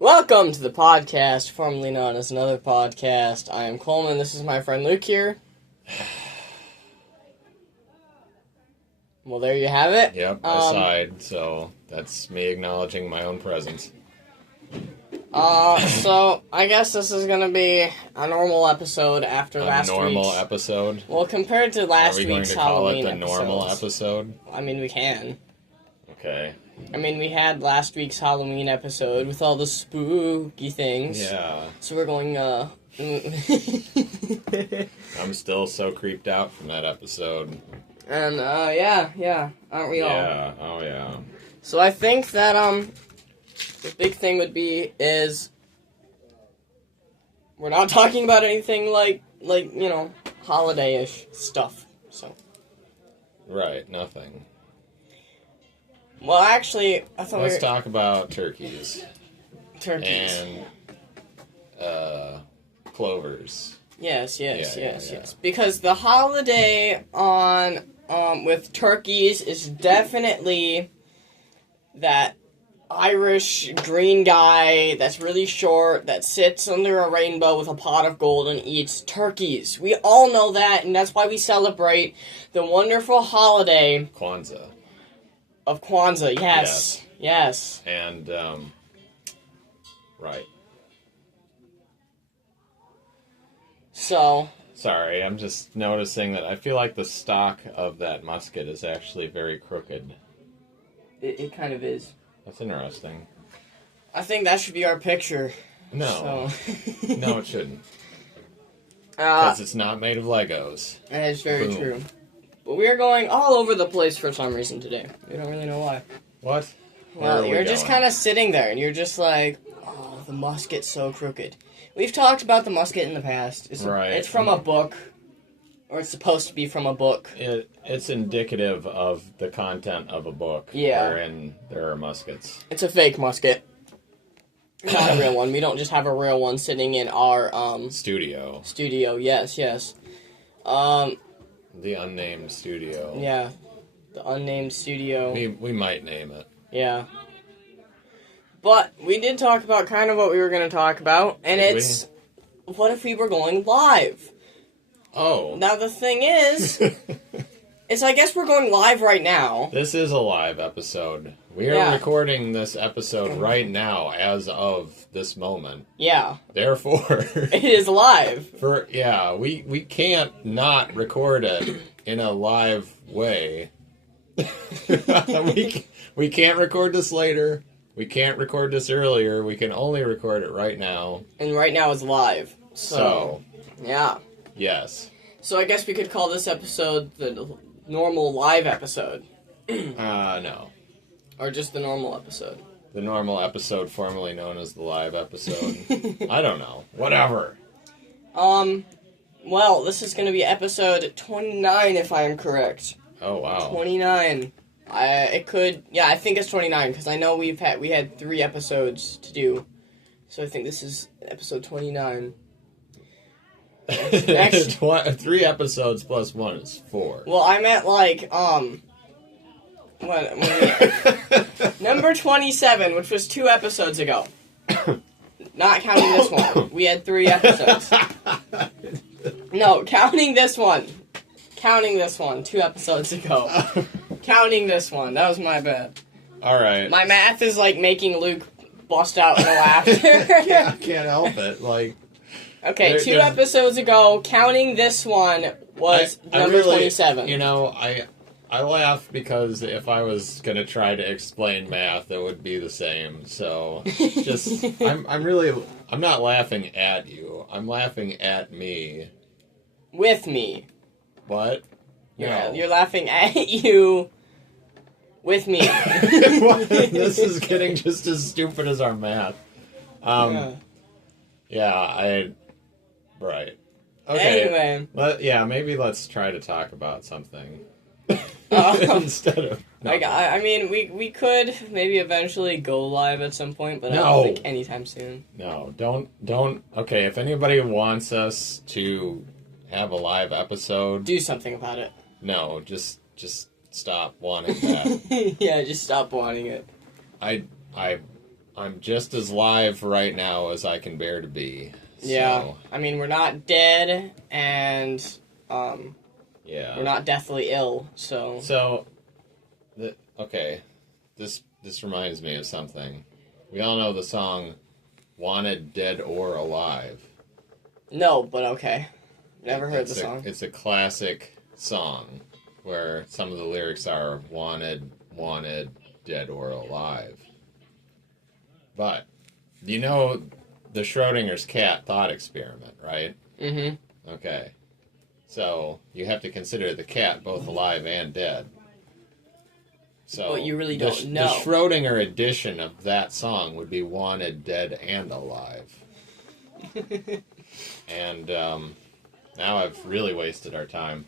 Welcome to the podcast, formerly known as Another Podcast. I am Coleman. This is my friend Luke here. Well, there you have it. Yep, I sighed, so that's me acknowledging my own presence. So I guess this is gonna be a normal episode after last week's. A normal episode? Well, compared to last week's Halloween Are we going to call it the normal episode? I mean, we can. Okay. I mean, we had last week's Halloween episode with all the spooky things. Yeah. So we're going, I'm still so creeped out from that episode. And, yeah, aren't we all? Yeah, oh yeah. So I think that, the big thing would be is we're not talking about anything like, you know, holiday-ish stuff, so. Right, nothing. Well, actually, I thought Let's talk about turkeys. Turkeys. And, clovers. Yes. Because the holiday on, with turkeys is definitely that Irish green guy that's really short, that sits under a rainbow with a pot of gold and eats turkeys. We all know that, and that's why we celebrate the wonderful holiday Kwanzaa. Of Kwanzaa, yes. And, right. So. Sorry, I'm just noticing that I feel like the stock of that musket is actually very crooked. It kind of is. That's interesting. I think that should be our picture. No. So. No, it shouldn't. Because it's not made of Legos. That is very true. But we are going all over the place for some reason today. We don't really know why. What? Well, you're just kind of sitting there, and you're just like, oh, the musket's so crooked. We've talked about the musket in the past. It's from a book, or it's supposed to be from a book. It's indicative of the content of a book. Yeah. Wherein there are muskets. It's a fake musket. Not a real one. We don't just have a real one sitting in our, Studio. Studio, yes. The unnamed studio. Yeah. The unnamed studio. We might name it. Yeah. But we did talk about kind of what we were going to talk about, and what if we were going live? Oh. Now the thing is I guess we're going live right now. This is a live episode. We are recording this episode right now as of this moment. Yeah. Therefore, it is live. We can't not record it in a live way. we can't record this later. We can't record this earlier. We can only record it right now. And right now is live. So yeah. Yes. So I guess we could call this episode the normal live episode. No. Or just the normal episode. The normal episode formerly known as the live episode. I don't know. Whatever. Well, this is going to be episode 29 if I am correct. Oh, wow. 29. I think it's 29 because I know we had 3 episodes to do. So I think this is episode 29. Next, 3 episodes plus 1 is 4. Well, I meant number 27, which was 2 episodes ago. Not counting this one. We had 3 episodes. No, counting this one. 2 episodes ago. Counting this one. That was my bad. Alright. My math is making Luke bust out in laughter. I can't help it. Okay, 2 episodes ago, counting this one was number 27. You know, I laugh because if I was going to try to explain math, it would be the same. So, just, I'm not laughing at you. I'm laughing at me. With me. What? No. You're laughing at you with me. This is getting just as stupid as our math. Right. Okay. Anyway. Maybe let's try to talk about something. Instead of... No. I mean, we could maybe eventually go live at some point, but I don't think anytime soon. No, don't... Okay, if anybody wants us to have a live episode... Do something about it. No, just stop wanting that. Yeah, just stop wanting it. I I'm just as live right now as I can bear to be. Yeah. So, I mean, we're not dead, and yeah. we're not deathly ill, so... So, okay, this reminds me of something. We all know the song "Wanted Dead or Alive." No, but okay. Never heard the song. It's a classic song where some of the lyrics are "wanted, dead or alive." But you know the Schrodinger's cat thought experiment, right? Mm-hmm. Okay. So you have to consider the cat both alive and dead. So But you really don't know. The Schrodinger edition of that song would be "Wanted, Dead, and Alive." And now I've really wasted our time.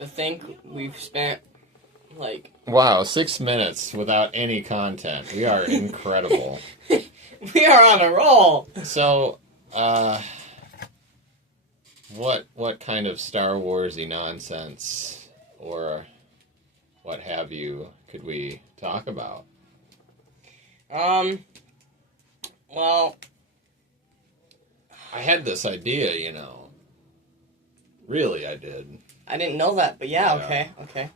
I think we've spent, like... Wow, 6 minutes without any content. We are incredible. We are on a roll! So, what kind of Star Wars-y nonsense or what have you could we talk about? Well... I had this idea, you know. Really, I did. I didn't know that, but yeah. Okay.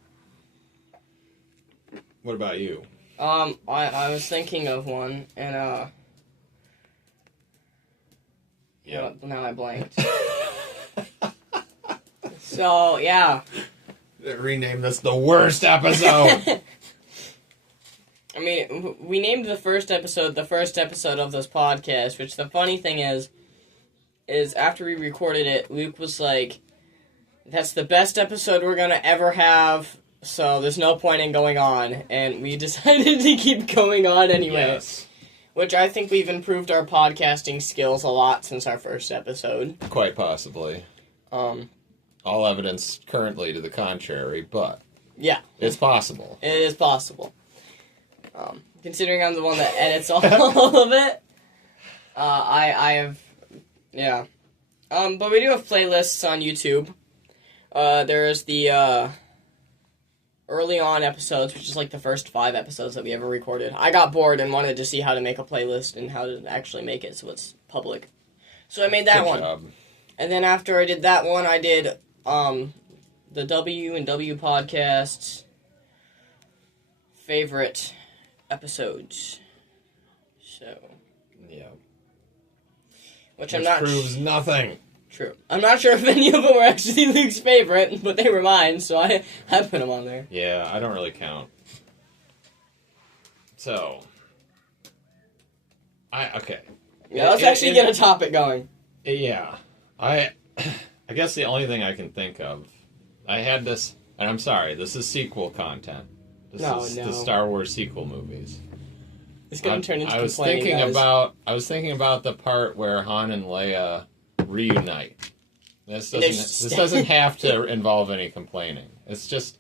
What about you? I was thinking of one, and, Yeah. now I blanked. So, yeah. Rename this the worst episode! I mean, we named the first episode of this podcast, which the funny thing is after we recorded it, Luke was like, that's the best episode we're gonna ever have, so there's no point in going on. And we decided to keep going on anyway. Yes. Which I think we've improved our podcasting skills a lot since our first episode. Quite possibly. All evidence currently to the contrary, but... Yeah. It's possible. It is possible. Considering I'm the one that edits all of it, I have... Yeah. But we do have playlists on YouTube. There's the, early on episodes, which is like the first 5 episodes that we ever recorded. I got bored and wanted to see how to make a playlist and how to actually make it so it's public. So I made that Good one. job. And then after I did that one, I did, the W&W podcast's favorite episodes. So... Yeah. Which Which I'm not... proves nothing. True. I'm not sure if any of them were actually Luke's favorite, but they were mine, so I put them on there. Yeah, I don't really count. So... Okay. Yeah, let's actually get a topic going. Yeah. I guess the only thing I can think of... I had this... And I'm sorry, this is sequel content. This is the Star Wars sequel movies. It's going to turn into I was complaining, thinking guys. I was thinking about the part where Han and Leia reunite. This doesn't have to involve any complaining. It's just,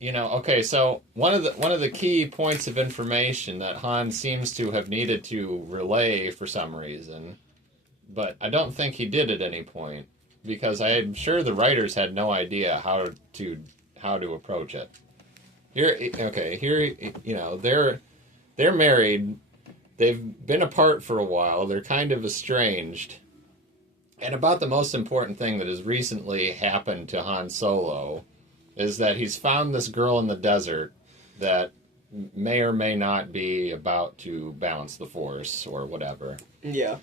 you know, okay, so one of the key points of information that Han seems to have needed to relay for some reason, but I don't think he did at any point, because I'm sure the writers had no idea how to approach it. Here, you know, they're married. They've been apart for a while. They're kind of estranged. And about the most important thing that has recently happened to Han Solo is that he's found this girl in the desert that may or may not be about to balance the Force or whatever. Yeah.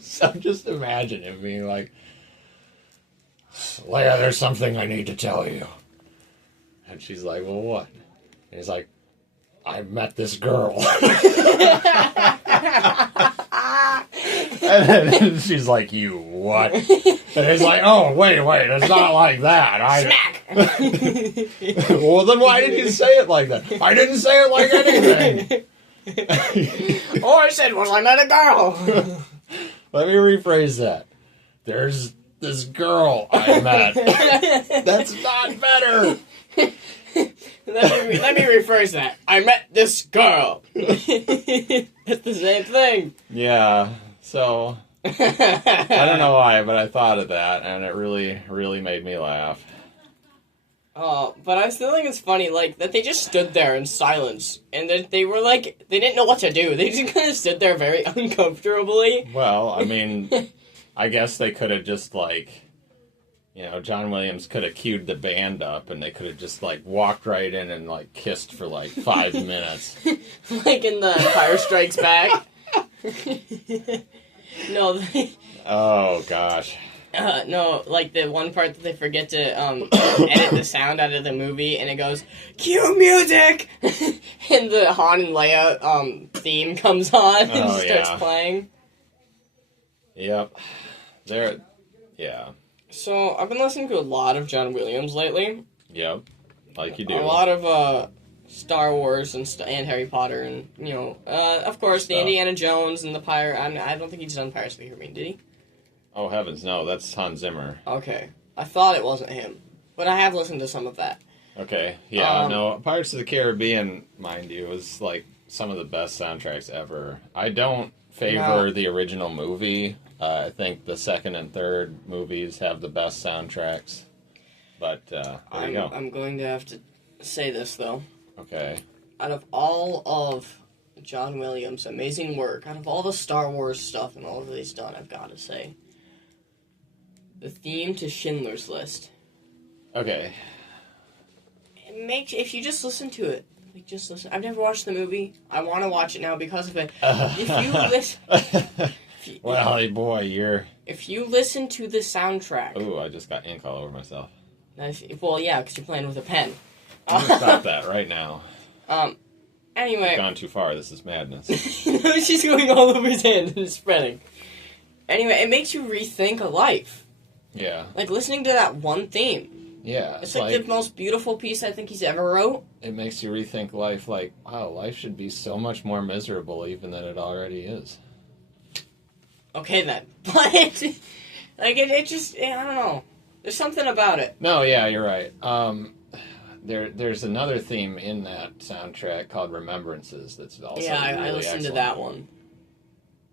So just imagine him being like, Leia, there's something I need to tell you. And she's like, well, what? And he's like, I met this girl. And then she's like, you what? And he's like, oh, wait, it's not like that. Smack! Well, then why did you say it like that? I didn't say it like anything. All I said was I met a girl. Let me rephrase that. There's this girl I met. That's not better. Let me rephrase that. I met this girl. It's the same thing. Yeah, so I don't know why, but I thought of that, and it really, really made me laugh. But I still think it's funny, like, that they just stood there in silence, and that they were like, they didn't know what to do. They just kind of stood there very uncomfortably. Well, I mean, I guess they could have just, like, John Williams could have queued the band up, and they could have just, like, walked right in and, like, kissed for, like, 5 minutes. Like in the Empire Strikes Back. No, Oh, gosh. no, like the one part that they forget to edit the sound out of the movie, and it goes, cue music! And the Han and Leia theme comes on and Oh, starts yeah. playing. Yep. Yeah. So, I've been listening to a lot of John Williams lately. Yep. Like you do. A lot of Star Wars and Harry Potter, and, of course, the Stuff. Indiana Jones and the Pirate. I don't think he's done Pirates of the Caribbean, did he? Oh, heavens, no. That's Hans Zimmer. Okay. I thought it wasn't him, but I have listened to some of that. Okay. Yeah, no. Pirates of the Caribbean, mind you, is, like, some of the best soundtracks ever. I don't favor the original movie. I think the second and third movies have the best soundtracks. But, there you go. I'm going to have to say this, though. Okay. Out of all of John Williams' amazing work, out of all the Star Wars stuff and all that he's done, I've got to say, the theme to Schindler's List. Okay. It makes, if you just listen to it, like, just listen. I've never watched the movie. I want to watch it now because of it. If you listen... Well, boy, you're... If you listen to the soundtrack... Ooh, I just got ink all over myself. Well, yeah, because you're playing with a pen. I'm gonna stop that right now. Anyway... I've gone too far. This is madness. She's going all over his hand and spreading. Anyway, it makes you rethink a life. Yeah. Like, listening to that one theme. Yeah. It's like the most beautiful piece I think he's ever wrote. It makes you rethink life like, wow, life should be so much more miserable even than it already is. Okay, then. But, like, it just, I don't know. There's something about it. No, yeah, you're right. There's another theme in that soundtrack called Remembrances that's also I listened excellent. to that one.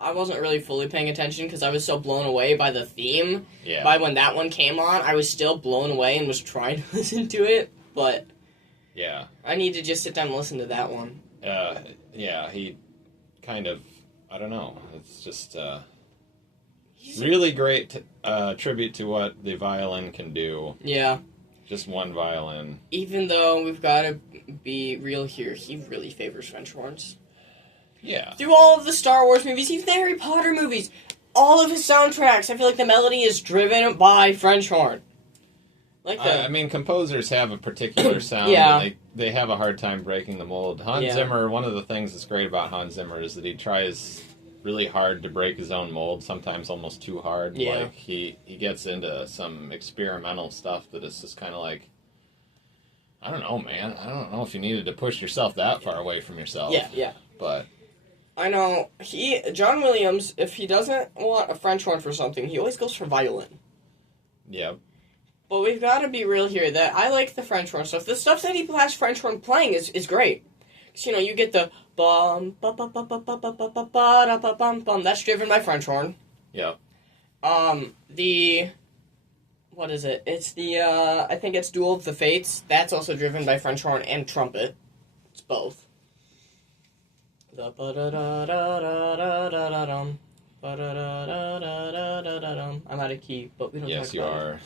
I wasn't really fully paying attention because I was so blown away by the theme. Yeah. By when that one came on, I was still blown away and was trying to listen to it, but Yeah. I need to just sit down and listen to that one. Yeah, he kind of, I don't know, it's just really great tribute to what the violin can do. Yeah. Just one violin. Even though we've got to be real here, he really favors French horns. Yeah. Through all of the Star Wars movies, even the Harry Potter movies, all of his soundtracks, I feel like the melody is driven by French horn. Like I mean, composers have a particular sound, Yeah. and they have a hard time breaking the mold. Hans Zimmer, one of the things that's great about Hans Zimmer is that he tries really hard to break his own mold, sometimes almost too hard. Yeah. Like, he gets into some experimental stuff that is just kind of like, I don't know, man. I don't know if you needed to push yourself that far away from yourself. Yeah. But... I know, John Williams, if he doesn't want a French horn for something, he always goes for violin. Yep. But we've got to be real here that I like the French horn stuff. The stuff that he has French horn playing is great. Because, you get the bum, ba ba ba ba ba ba ba ba ba da ba bum bum. That's driven by French horn. Yep. What is it? It's the, I think it's Duel of the Fates. That's also driven by French horn and trumpet. It's both. The ba da da da da da da da dum. Ba da da da da da da da dum. I'm out of key, but we don't Yes, talk you about it.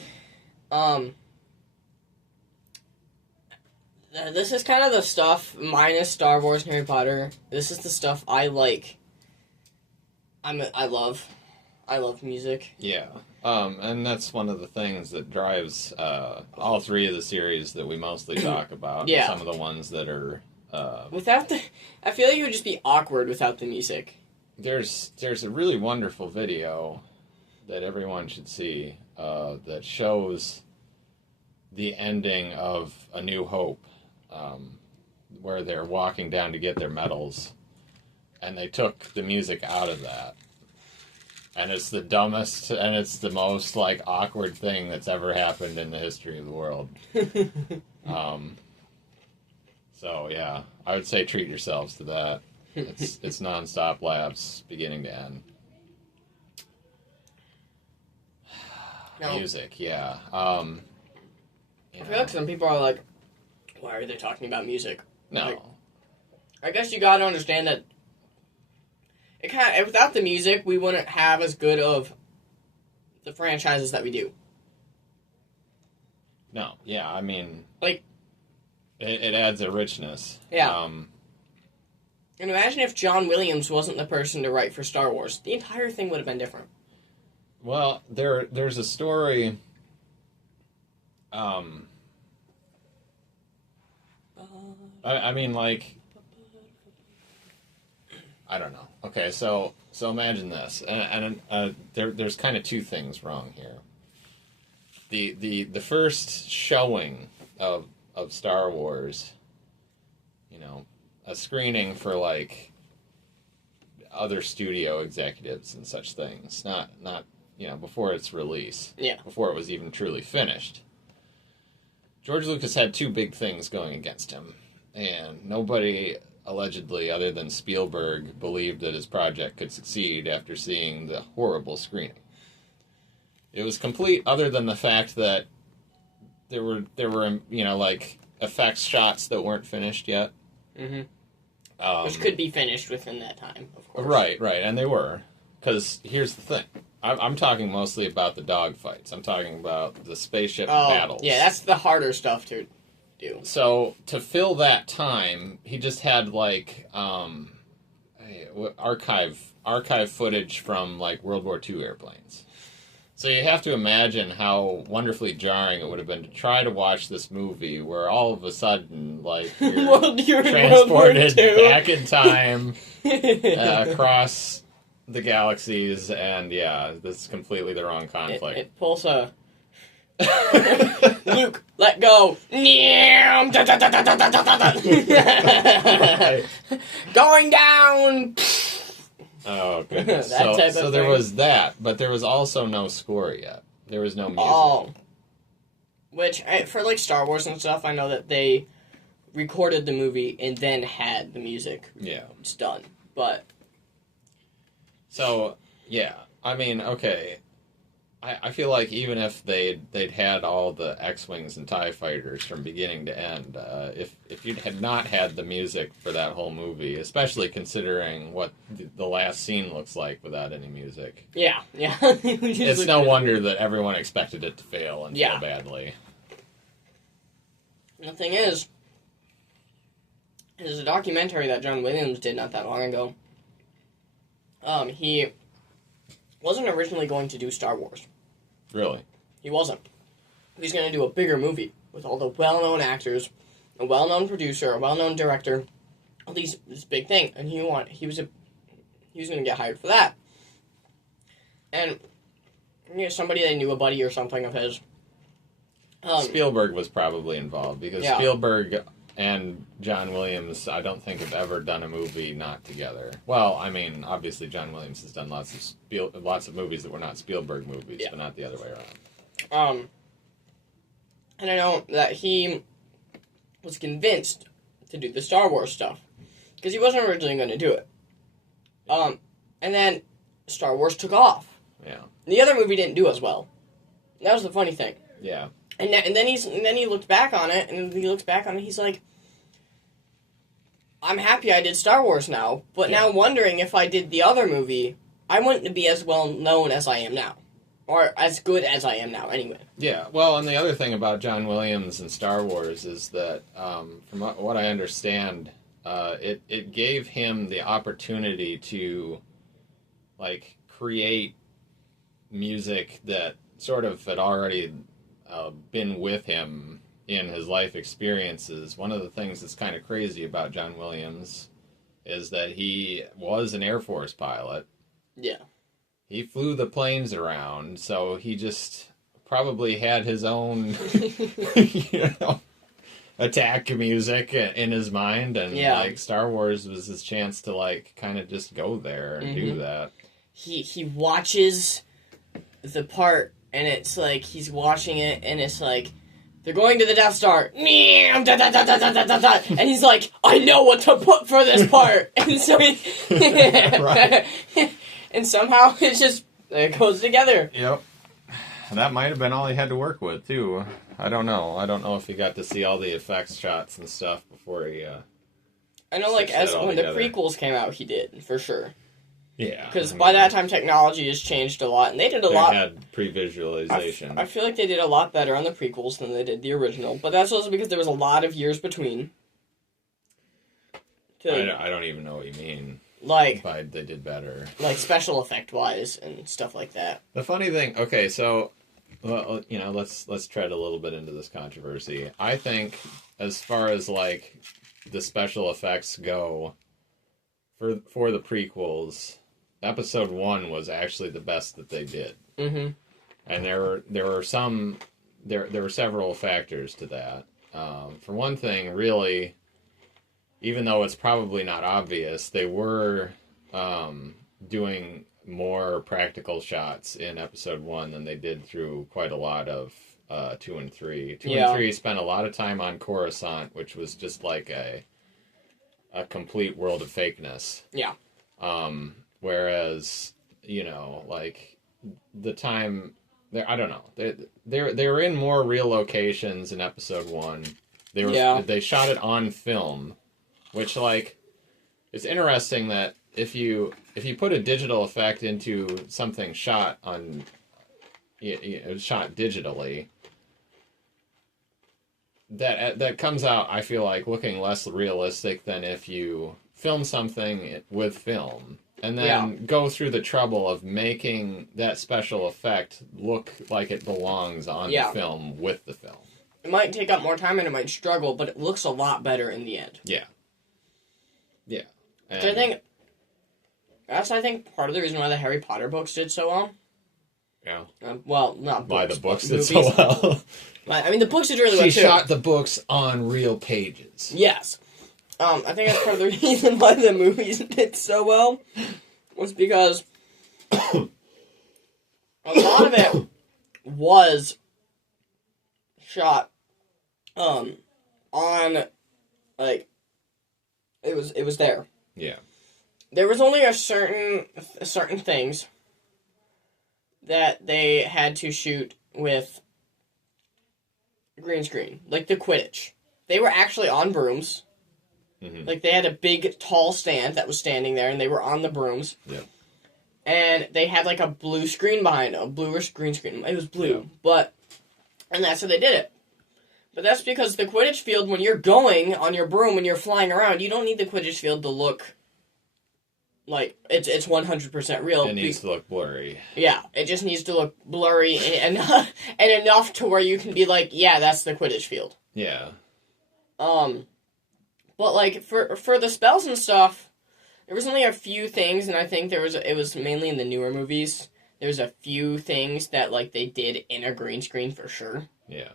are. This is kind of the stuff, minus Star Wars and Harry Potter. This is the stuff I like. I love music. Yeah. And that's one of the things that drives all three of the series that we mostly talk about. Yeah. Some of the ones that are... Without the... I feel like it would just be awkward without the music. There's a really wonderful video that everyone should see that shows the ending of A New Hope, where they're walking down to get their medals, and they took the music out of that. And it's the dumbest and it's the most, like, awkward thing that's ever happened in the history of the world. So, yeah, I would say treat yourselves to that. It's non-stop laughs, beginning to end. No. Music, yeah. I feel like some people are like, why are they talking about music? No. Like, I guess you gotta understand that without the music, we wouldn't have as good of the franchises that we do. No, yeah, I mean, like, it adds a richness. Yeah. And imagine if John Williams wasn't the person to write for Star Wars. The entire thing would have been different. Well, there's a story. I mean, like, I don't know. Okay, so imagine this, and there's kind of two things wrong here. The first showing of Star Wars, you know, a screening for like other studio executives and such things, not you know, before its release, before it was even truly finished. George Lucas had two big things going against him, and nobody, allegedly, other than Spielberg, believed that his project could succeed after seeing the horrible screening. It was complete, other than the fact that there were you know, like, effects shots that weren't finished yet. Mm-hmm. Which could be finished within that time, of course. Right, and they were. Because here's the thing. I'm talking mostly about the dogfights. I'm talking about the spaceship battles. Yeah, that's the harder stuff to do. So, to fill that time, he just had, like, archive footage from, like, World War II airplanes. So you have to imagine how wonderfully jarring it would have been to try to watch this movie where all of a sudden, like, you're transported back in time across the galaxies, and yeah, this is completely the wrong conflict. It pulls a... Luke, let go. Going down. Oh, goodness. So there was that, but there was also no score yet. There was no music. Oh. Which, for, like, Star Wars and stuff, I know that they recorded the movie and then had the music done. But... So, yeah. I mean, okay. I feel like even if they'd had all the X-Wings and TIE Fighters from beginning to end, if you had not had the music for that whole movie, especially considering what the last scene looks like without any music. Yeah. It's no wonder that everyone expected it to fail and fail badly. And the thing is, there's a documentary that John Williams did not that long ago. He wasn't originally going to do Star Wars. Really? He wasn't. He was going to do a bigger movie with all the well-known actors, a well-known producer, a well-known director, all this big thing, and he was going to get hired for that. And somebody they knew, a buddy or something of his. Spielberg was probably involved because Spielberg and John Williams, I don't think have ever done a movie not together. Well, I mean, obviously John Williams has done lots of movies that were not Spielberg movies, but not the other way around. And I know that he was convinced to do the Star Wars stuff because he wasn't originally going to do it. And then Star Wars took off. Yeah. The other movie didn't do as well. That was the funny thing. Yeah. And then he looked back on it, and he's like, I'm happy I did Star Wars now, but now wondering if I did the other movie, I wouldn't be as well known as I am now. Or as good as I am now, anyway. Yeah, well, and the other thing about John Williams and Star Wars is that, from what I understand, it gave him the opportunity to, like, create music that sort of had already... been with him in his life experiences. One of the things that's kind of crazy about John Williams is that he was an Air Force pilot. Yeah. He flew the planes around, so he just probably had his own, attack music in his mind, and like Star Wars was his chance to like kind of just go there and do that. He watches the part. And it's like, he's watching it, and it's like, they're going to the Death Star. And he's like, I know what to put for this part. And so and somehow it goes together. Yep. that might have been all he had to work with too. I don't know. I don't know if he got to see all the effects shots and stuff before he. I know, like, stitched as it all when the together. prequels came out, he did, for sure. Yeah. Because I by mean, that time, technology has changed a lot, and they did a they lot. had pre-visualization. I feel like they did a lot better on the prequels than they did the original, but that's also because there was a lot of years between. I don't even know what you mean Like, by they did better. like special effect wise and stuff like that. The funny thing, okay, so, well, you know, let's tread a little bit into this controversy. I think, as far as like the special effects go, for the prequels, Episode 1 was actually the best that they did, Mm-hmm. and there were several factors to that. For one thing, really, even though it's probably not obvious, they were doing more practical shots in Episode 1 than they did through quite a lot of 2 and 3. 2 Yeah. and 3 spent a lot of time on Coruscant, which was just like a complete world of fakeness. Yeah. Whereas, you know, like, the time... I don't know. They were in more real locations in Episode 1. They shot it on film, which, like, it's interesting that if you put a digital effect into something shot on, shot digitally, that comes out, I feel like, looking less realistic than if you film something with film and then go through the trouble of making that special effect look like it belongs on the film with the film. It might take up more time and it might struggle, but it looks a lot better in the end. Yeah. Yeah. And So I think part of the reason why the Harry Potter books did so well. Yeah. Well, not books, Why the books but did so movies. well. I mean, the books did really well, She too. shot the books on real pages. Yes. I think that's part of the reason why the movies did so well. Was because a lot of it was shot on, like, it was there. Yeah. There was only a certain things that they had to shoot with green screen, like the Quidditch. They were actually on brooms. Mm-hmm. Like, they had a big, tall stand that was standing there, and they were on the brooms. Yeah. And they had, like, a blue screen behind them, a bluish green screen. It was blue, and that's how they did it. But that's because the Quidditch field, when you're going on your broom and you're flying around, you don't need the Quidditch field to look like it's 100% real. It needs to look blurry. Yeah, it just needs to look blurry and enough to where you can be like, yeah, that's the Quidditch field. Yeah. But, like, for the spells and stuff, there was only a few things, and I think it was mainly in the newer movies. There was a few things that, like, they did in a green screen for sure. Yeah.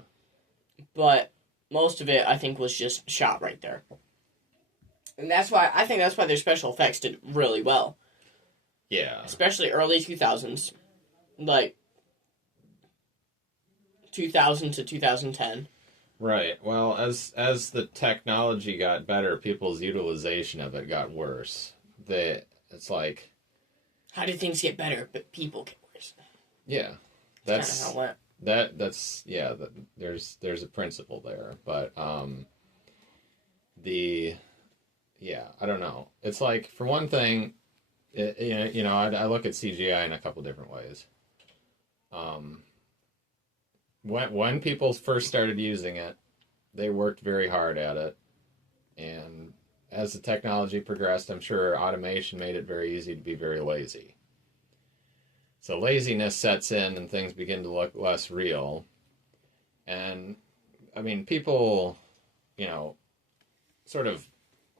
But most of it, I think, was just shot right there. And that's why their special effects did really well. Yeah. Especially early 2000s. Like, 2000 to 2010. Right. Well, as the technology got better, people's utilization of it got worse. It's like, How did things get better, but people get worse? yeah, That's kind of how it went. that's yeah. There's a principle there, but I don't know. It's like, for one thing, I look at CGI in a couple different ways. When people first started using it, they worked very hard at it, and as the technology progressed, I'm sure automation made it very easy to be very lazy. So laziness sets in and things begin to look less real. And, I mean, people, sort of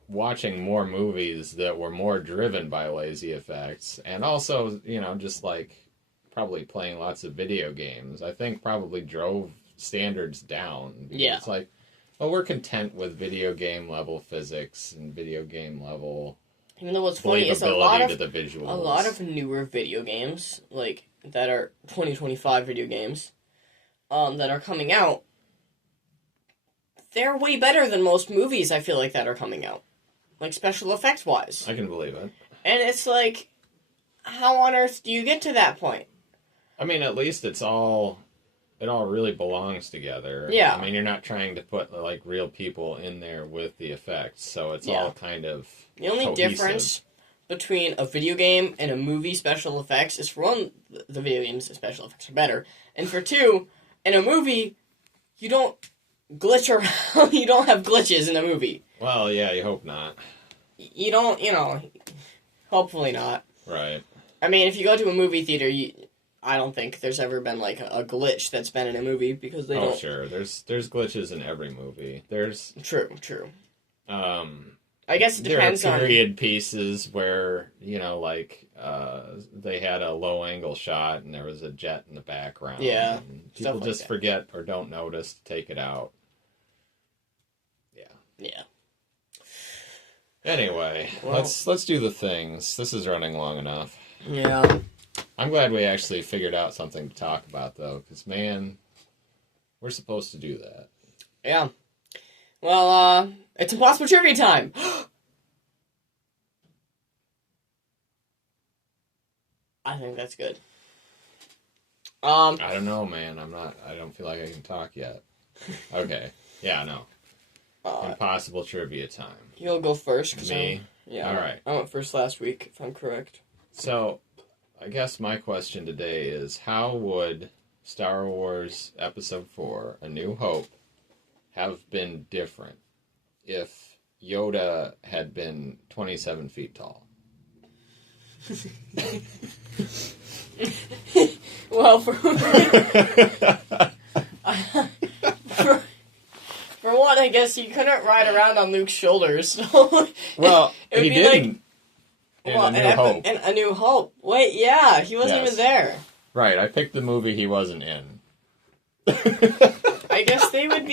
watching more movies that were more driven by lazy effects, and also, just like probably playing lots of video games, I think probably drove standards down. Yeah. It's like, well, we're content with video game level physics and video game level Even though what's funny is believability to the visuals. a lot of newer video games, like, that are 2025 video games, that are coming out, they're way better than most movies, I feel like, that are coming out. Like, special effects wise. I can believe it. And it's like, how on earth do you get to that point? I mean, at least it's all it all really belongs together. Yeah. I mean, you're not trying to put like real people in there with the effects, so it's all kind of the only cohesive. difference between a video game and a movie special effects is, for one, the video game's special effects are better, and for two, in a movie, you don't glitch around. You don't have glitches in a movie. Well, yeah, you hope not. You don't, hopefully not. Right. I mean, if you go to a movie theater, I don't think there's ever been like a glitch that's been in a movie because they don't. Oh, sure. There's glitches in every movie. There's True. I guess it depends there are on period pieces where they had a low angle shot and there was a jet in the background. Yeah, and people like just that. forget or don't notice to take it out. Yeah. Anyway, Well, let's do the things. This is running long enough. Yeah. I'm glad we actually figured out something to talk about, though, because, man, we're supposed to do that. Yeah. Well, it's Impossible Trivia time! I think that's good. I don't know, man. I don't feel like I can talk yet. Okay. Yeah, no. Impossible Trivia time. You'll go first. 'Cause Me? Yeah. All right. I went first last week, if I'm correct. So, I guess my question today is, how would Star Wars Episode 4, A New Hope, have been different if Yoda had been 27 feet tall? Well, for one, I guess he couldn't ride around on Luke's shoulders. So Well, it would he be didn't. like, In A New Hope. In A New Hope. Wait, yeah, he wasn't Yes. even there. Right, I picked the movie he wasn't in. I guess they would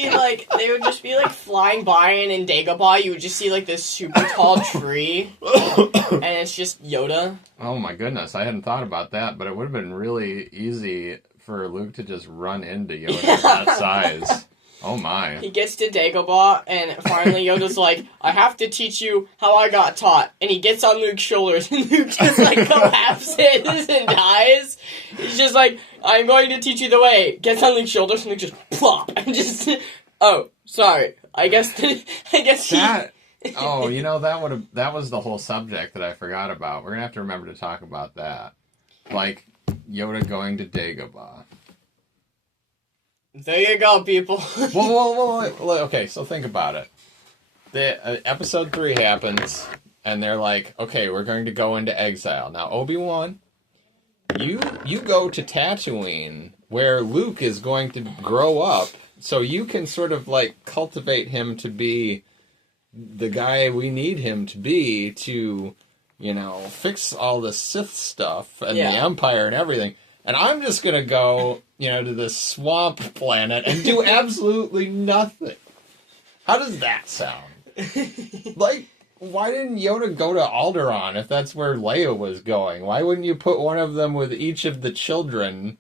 just be like flying by, and in Dagobah you would just see like this super tall tree, and it's just Yoda. Oh my goodness, I hadn't thought about that, but it would have been really easy for Luke to just run into Yoda that size. Oh my. He gets to Dagobah, and finally Yoda's like, I have to teach you how I got taught. And he gets on Luke's shoulders, and Luke just like collapses and dies. He's just like, I'm going to teach you the way. Gets on Luke's shoulders, and Luke just plop. And just, oh, sorry. I guess he... That, oh, that was the whole subject that I forgot about. We're going to have to remember to talk about that. Like, Yoda going to Dagobah. There you go, people. Whoa. Okay, so think about it. Episode 3 happens, and they're like, okay, we're going to go into exile. Now, Obi-Wan, you go to Tatooine, where Luke is going to grow up, so you can sort of, like, cultivate him to be the guy we need him to be to, fix all the Sith stuff and the Empire and everything. And I'm just going to go, to this swamp planet and do absolutely nothing. How does that sound? Like, why didn't Yoda go to Alderaan if that's where Leia was going? Why wouldn't you put one of them with each of the children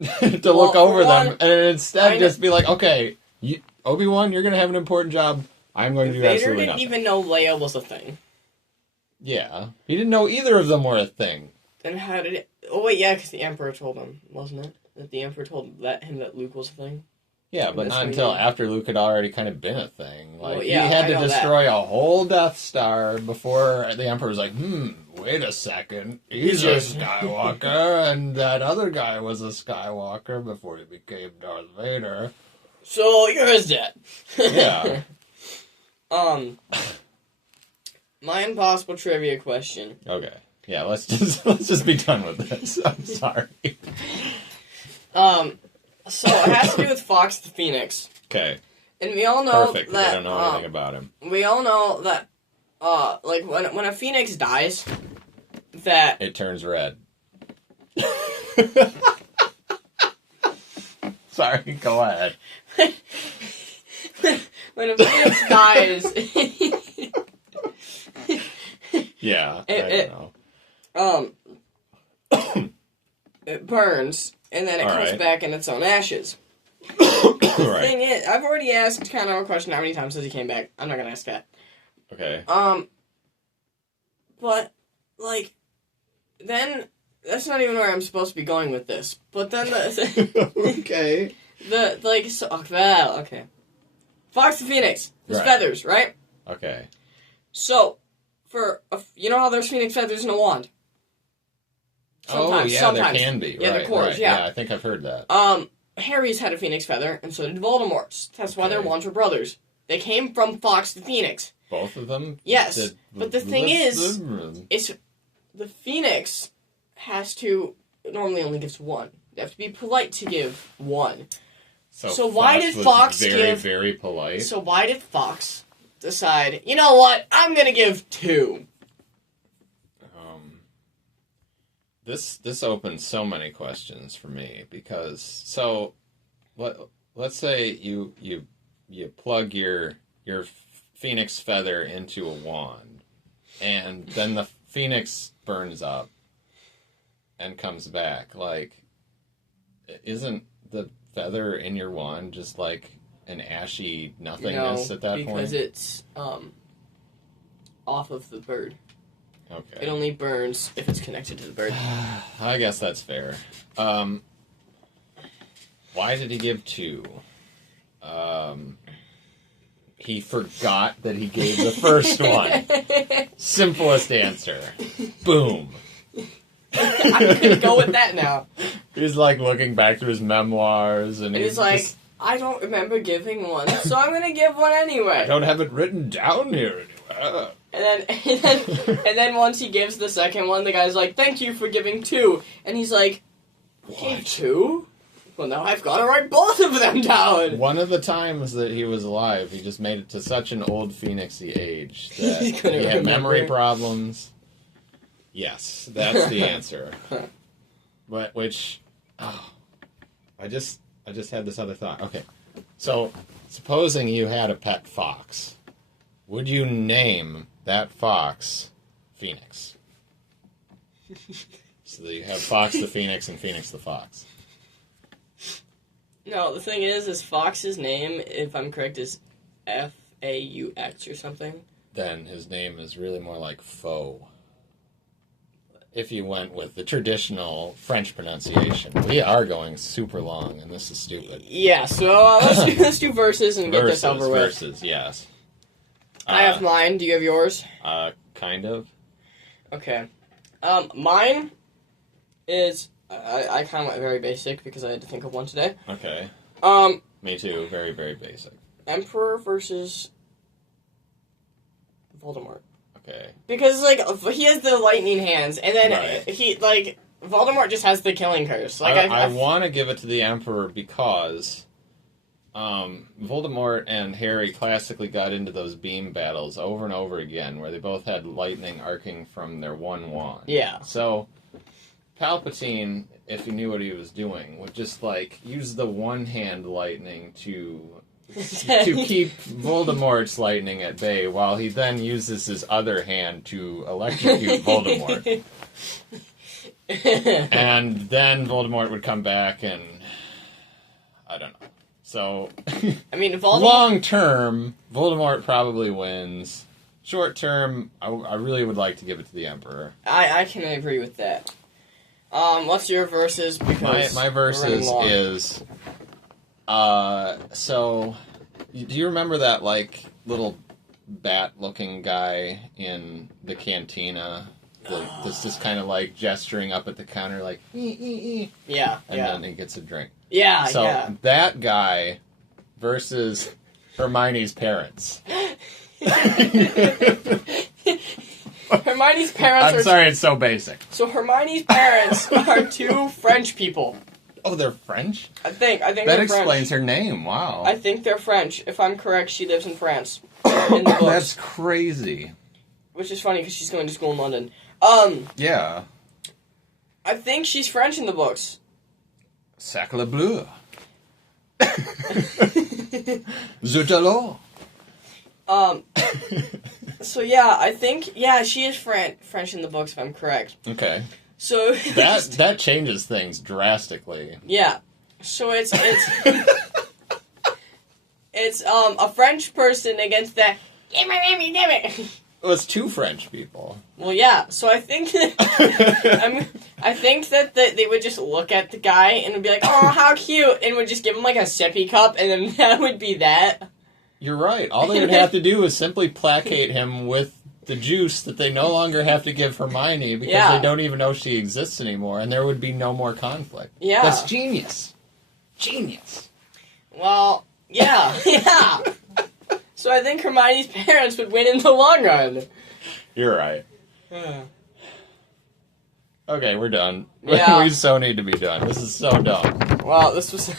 to look over them and instead just be like, okay, Obi-Wan, you're going to have an important job. I'm going to do absolutely nothing. Vader didn't even know Leia was a thing. Yeah. He didn't know either of them were a thing. Then how did it... Oh, wait, yeah, because the Emperor told him, wasn't it? That the Emperor told him that Luke was a thing? Yeah, but not until after Luke had already kind of been a thing. Like, yeah, he had I to know destroy a whole Death Star before the Emperor was like, wait a second. He's a Skywalker, and that other guy was a Skywalker before he became Darth Vader. So, you're his dad. Yeah. My impossible trivia question. Okay. Yeah, let's just be done with this. I'm sorry. So it has to do with Fox the Phoenix. Okay. And we all know Perfect, that I don't know anything about him. We all know that like when a Phoenix dies, that it turns red. Sorry, go ahead. when a Phoenix dies, yeah, I don't know. It burns, and then it comes back in its own ashes. The thing is, I've already asked kind of a question how many times since he came back. I'm not gonna ask that. Okay. But, like, then That's not even where I'm supposed to be going with this. But then the Okay. okay. Fox the Phoenix. His Right. feathers, right? Okay. So, you know how there's phoenix feathers in a wand? Sometimes. there can be. Yeah, right, they're cores, right. yeah. I think I've heard that. Harry's had a phoenix feather, and so did Voldemort's. That's why their Okay. wands were brothers. They came from Fox the Phoenix. Both of them? Yes, but the thing is, the phoenix normally only gives one. You have to be polite to give one. So why did was Fox very, very polite? So why did Fox decide, you know what, I'm gonna give 2? This opens so many questions for me because let's say you plug your phoenix feather into a wand, and then the phoenix burns up and comes back. Like, isn't the feather in your wand just like an ashy nothingness at that point? Because it's off of the bird. Okay. It only burns if it's connected to the bird. I guess that's fair. Why did he give 2? He forgot that he gave the first one. Simplest answer. Boom. I'm gonna go with that now. He's like looking back through his memoirs and he's like, I don't remember giving one, so I'm gonna give one anyway. I don't have it written down here anywhere. And then once he gives the second one, the guy's like, thank you for giving 2. And he's like, gave 2? Well, now I've got to write both of them down. One of the times that he was alive, he just made it to such an old phoenixy age that he had memory problems. Yes, that's the answer. I just had this other thought. Okay, so supposing you had a pet fox, would you name that fox Phoenix? So that you have Fox the Phoenix and Phoenix the Fox. No, the thing is Fox's name, if I'm correct, is F-A-U-X or something. Then his name is really more like Faux. If you went with the traditional French pronunciation. We are going super long, and this is stupid. Yeah, so let's do verses and get this over with. Verses, yes. I have mine. Do you have yours? Kind of. Okay. Mine is... I kind of went very basic because I had to think of one today. Okay. Me too. Very, very basic. Emperor versus Voldemort. Okay. Because, like, he has the lightning hands, and then Right. Voldemort just has the killing curse. Like, I want to give it to the Emperor because Voldemort and Harry classically got into those beam battles over and over again, where they both had lightning arcing from their one wand. Yeah. So Palpatine, if he knew what he was doing, would just like use the one-hand lightning to keep Voldemort's lightning at bay, while he then uses his other hand to electrocute Voldemort. And then Voldemort would come back and... I don't know. So... I mean, Voldemort... Long term, Voldemort probably wins. Short term, I really would like to give it to the Emperor. I can agree with that. What's your verses? Because my verses is... So, do you remember that, like, little bat-looking guy in the cantina? That's just kind of, like, gesturing up at the counter, like, Yeah, and then he gets a drink. Yeah, So, that guy versus Hermione's parents. Hermione's parents I'm sorry, it's so basic. So Hermione's parents are 2 French people. Oh, they're French? I think that they're explains French. her name. Wow. I think they're French. If I'm correct, she lives in France. In the books. That's crazy. Which is funny because she's going to school in London. Yeah. I think she's French in the books. Sacre bleu. Zut alors. So yeah, I think she is French in the books if I'm correct. Okay. So that changes things drastically. Yeah. So it's it's a French person against the give me. It was two French people. Well, yeah. So I think I think that they would just look at the guy and would be like, "Oh, how cute," and would just give him like a sippy cup, and then that would be that. You're right. All they would have to do is simply placate him with the juice that they no longer have to give Hermione because they don't even know she exists anymore, and there would be no more conflict. Yeah. That's genius. Genius. Well, yeah, yeah. So I think Hermione's parents would win in the long run. You're right. Okay, we're done. Yeah. We so need to be done. This is so dumb. Well, this was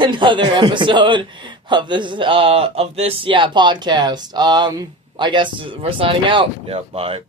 another episode of this podcast. I guess we're signing out. Yep, bye.